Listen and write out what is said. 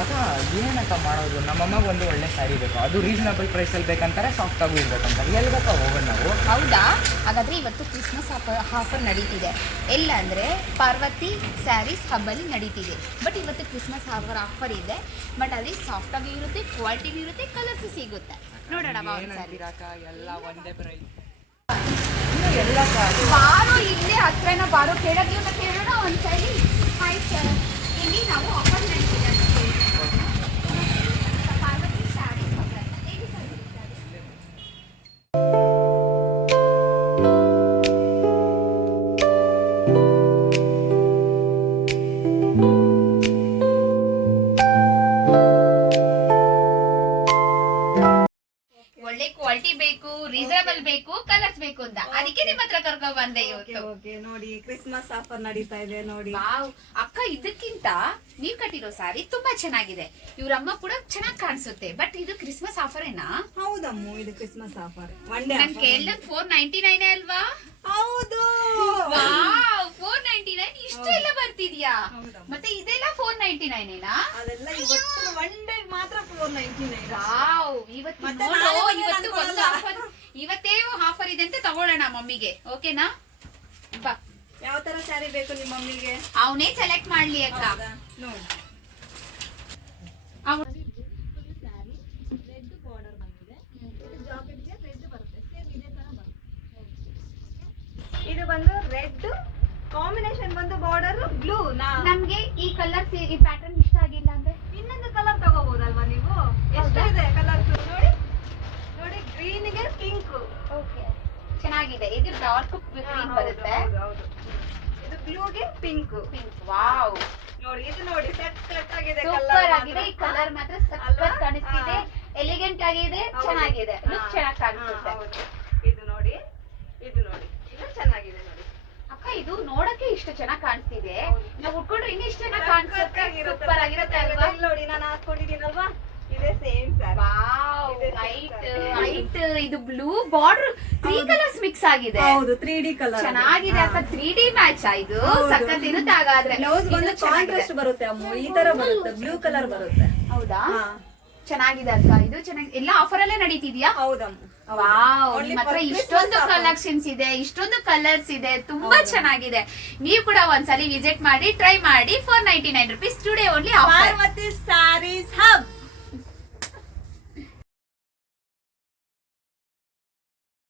ಅಕ್ಕ ಏನಕ್ಕ ಮಾಡೋದು, ನಮ್ಮಮ್ಮಗೆ ಒಂದು ಒಳ್ಳೆ ಸ್ಯಾರಿ ಬೇಕು, ಅದು ರೀಸನಬಲ್ ಪ್ರೈಸಲ್ಲಿ ಬೇಕಂತಾರೆ, ಸಾಫ್ಟಾಗೂ ಇರ್ಬೇಕಂತಾರೆ, ಎಲ್ಬೇಕ ಹೋಗೋದು ನಾವು. ಹೌದಾ? ಹಾಗಾದರೆ ಇವತ್ತು ಕ್ರಿಸ್ಮಸ್ ಆಫರ್ ನಡೀತಿದೆ. ಎಲ್ಲ ಅಂದರೆ ಪಾರ್ವತಿ ಸ್ಯಾರೀಸ್ ಹಬ್ಬಲ್ಲಿ ನಡೀತಿದೆ. ಬಟ್ ಇವತ್ತು ಕ್ರಿಸ್ಮಸ್ ಆಫರ್ ಇದೆ. ಬಟ್ ಅದೇ ಸಾಫ್ಟಾಗಿ ಇರುತ್ತೆ, ಕ್ವಾಲಿಟಿನೂ ಇರುತ್ತೆ, ಕಲರ್ಸ್ ಸಿಗುತ್ತೆ. ನೋಡೋಣ ಎಲ್ಲ ಒಂದೇ ಪ್ರೈಸ್. ಬಾರೋ ಇಲ್ಲೇ ಹತ್ರನ ಬಾರೋ, ಕೇಳೋಣ ಒಂದ್ಸರಿ. ಹಾಯ್ ಸರ್, ಇಲ್ಲಿ ನಾವು ಆಫರ್ ನಡೀತಿದೆ ಅಂತ ಹೇಳ್ತೀವಿ. ಪಾರ್ವತಿ ಸ್ಯಾರೀಸ್ ಹಬ್ಬ ಅಂತ ಹೇಳಿ ಸರ್. ಒಳ್ಳೆ ಕ್ವಾಲಿಟಿ ಬೇಕು, ರೀಸನಬಲ್ ಬೇಕು, ಕಲರ್ಸ್ ಬೇಕು ಅಂತ ಅದಕ್ಕೆ ನಿಮ್ಮ ಹತ್ರ ಕರ್ಕೊಂಡ್ ಬಂದೆ ಇವತ್ತು. ನೋಡಿ ಕ್ರಿಸ್ಮಸ್ ಆಫರ್ ನಡೀತಾ ಇದೆ ನೋಡಿ. ವಾವ್ ಅಕ್ಕ, ಇದಕ್ಕಿಂತ ನೀವ್ ಕಟ್ಟಿರೋ ಸಾರಿ ತುಂಬಾ ಚೆನ್ನಾಗಿದೆ. ಇವ್ರಮ್ಮ ಕೂಡ ಚೆನ್ನಾಗಿ ಕಾಣಿಸುತ್ತೆ. ಬಟ್ ಇದು ಕ್ರಿಸ್ಮಸ್ ಆಫರ್ ಏನಾ? ಹೌದಮ್ಮ, ಇದು ಕ್ರಿಸ್ಮಸ್ ಆಫರ್. ನಾನ್ ಕೇಳ್ದಂಗ್ 499 ಅಲ್ವಾ? ಹೌದು. ವಾವ್, 499 ಇಷ್ಟು ಎಲ್ಲ ಬರ್ತಿದ್ಯಾ? ಮತ್ತೆ ಇದೆಲ್ಲ 499 ಏನಾ? ಅದೆಲ್ಲ ಇವತ್ತು ಒನ್ ಡೇ ಮಾತ್ರ 499. ವಾವ್, ಇವತ್ತು ಒಂದು ಆಫರ್, ಇವತ್ತೇ ಆಫರ್ ಇದೆ ಅಂತ ತಗೊಳ್ಳೋಣ ಮಮ್ಮಿಗೆ. ಓಕೆನಾ? ಬಾ. ಯಾವ ತರ ಸ್ಯಾರಿ ಬೇಕು ನಿಮ್ಮ ಮಮ್ಮಿಗೆ? ಅವನೇ ಸೆಲೆಕ್ಟ್ ಮಾಡ್ಲಿ ಅಕ್ಕ. ನೋಡಿ ರೆಡ್ ಬಾರ್ಡರ್ ಬಂದಿದೆ. ಜಾಕೆಟ್ಗೆ ರೆಡ್ ಬರುತ್ತೆ, ಸೇಮ್ ಇದೇ ತರ ಬರುತ್ತೆ. ಇದು ಬಂದು ರೆಡ್ ಕಾಂಬಿನೇಷನ್ ಬಂದು ಬಾರ್ಡರ್ ಬ್ಲೂ. ನಮ್ಗೆ ಈ ಕಲರ್ ಈ ಪ್ಯಾಟರ್ನ್ ಇಷ್ಟ ಆಗಿಲ್ಲ ಅಂದ್ರೆ ಇನ್ನೊಂದು ಕಲರ್ ತಗೋಬಹುದಲ್ವಾ ನೀವು? ಎಷ್ಟಿದೆ ಕಲರ್ಸ್ ನೋಡಿ. ನೋಡಿ, ಗ್ರೀನ್ ಗೆ ಪಿಂಕ್. ಓಕೆ, ಚೆನ್ನಾಗಿದೆ. ಇದು ಡಾರ್ಕ್ ಗ್ರೀನ್ ಬರುತ್ತೆ. ಇದು ಬ್ಲೂಗೆ ಪಿಂಕ್. ವಾವ್, ನೋಡಿ ಇದು ನೋಡಿ ಸೆಟ್ ಆಗಿದೆ. ಸೂಪರ್ ಆಗಿದೆ. ಈ ಕಲರ್ ಮಾತ್ರ ಸಖತ್ ಕಾಣಿಸ್ತಿದೆ, ಎಲಿಗೆಂಟ್ ಆಗಿದೆ, ಚೆನ್ನಾಗಿದೆ, ಲುಕ್ ಚೆನ್ನಾಗಿ ಕಾಣಿಸುತ್ತೆ. ಇದು ನೋಡಿ, ಇದು ನೋಡಿ, ಇದು ಚೆನ್ನಾಗಿದೆ ನೋಡಿ ಅಕ್ಕ. ಇದು ನೋಡಕ್ಕೆ ಇಷ್ಟು ಚೆನ್ನಾಗಿ ಕಾಣಿಸ್ತಿದೆ, ನಾವು ಉಟ್ಕೊಂಡ್ರೆ ಇನ್ನೂ ಇಷ್ಟು ಚೆನ್ನಾಗಿ ಕಾಣಿಸುತ್ತೆ. ಸೂಪರ್ ಆಗಿರುತ್ತೆ ಅಲ್ವಾ? ನೋಡಿ ನಾನು ಹಾಕೊಂಡಿದ್ದೀನಲ್ವಾ, ಇದೇ ಸೇಮ್ ಸ್ಯಾರಿ. ವಾವ್, ವೈಟ್ ಇದು ಬ್ಲೂ ಬಾರ್ಡರ್ 3 ಕಲರ್ಸ್ ಮಿಕ್ಸ್ ಆಗಿದೆ. ಹೌದು, 3D ಕಲರ್ ಚೆನ್ನಾಗಿದೆ ಅಕ್ಕ. 3D ಮ್ಯಾಚ್ ಇದು ಸಖತ್ ಇರುತ್ತೆ. ಹಾಗಾದ್ರೆ ಬ್ಲೌಸ್ ಬಂದು ಕಾಂಟ್ರಾಸ್ಟ್ ಬರುತ್ತೆ ಅಮ್ಮ, ಈ ತರ ಬರುತ್ತೆ, ಬ್ಲೂ ಕಲರ್ ಬರುತ್ತೆ. ಹೌದಾ? ಚೆನ್ನಾಗಿದೆ ಅಕ್ಕ. ಇದು ಚೆನ್ನಾಗಿ ಎಲ್ಲ ಆಫರ್ ಅಲ್ಲೇ ನಡೀತಿದ್ಯಾ? ಹೌದಮ್ಮ. ವಾವ್, ನಿಮ್ಮ ಹತ್ರ ಇಷ್ಟೊಂದು ಕಲೆಕ್ಷನ್ಸ್ ಇದೆ, ಇಷ್ಟೊಂದು ಕಲರ್ಸ್ ಇದೆ, ತುಂಬಾ ಚೆನ್ನಾಗಿದೆ. ನೀವು ಕೂಡ ಒಂದ್ಸಲಿ ವಿಸಿಟ್ ಮಾಡಿ, ಟ್ರೈ ಮಾಡಿ. 499 rupees today only offer. Parvati saris hub.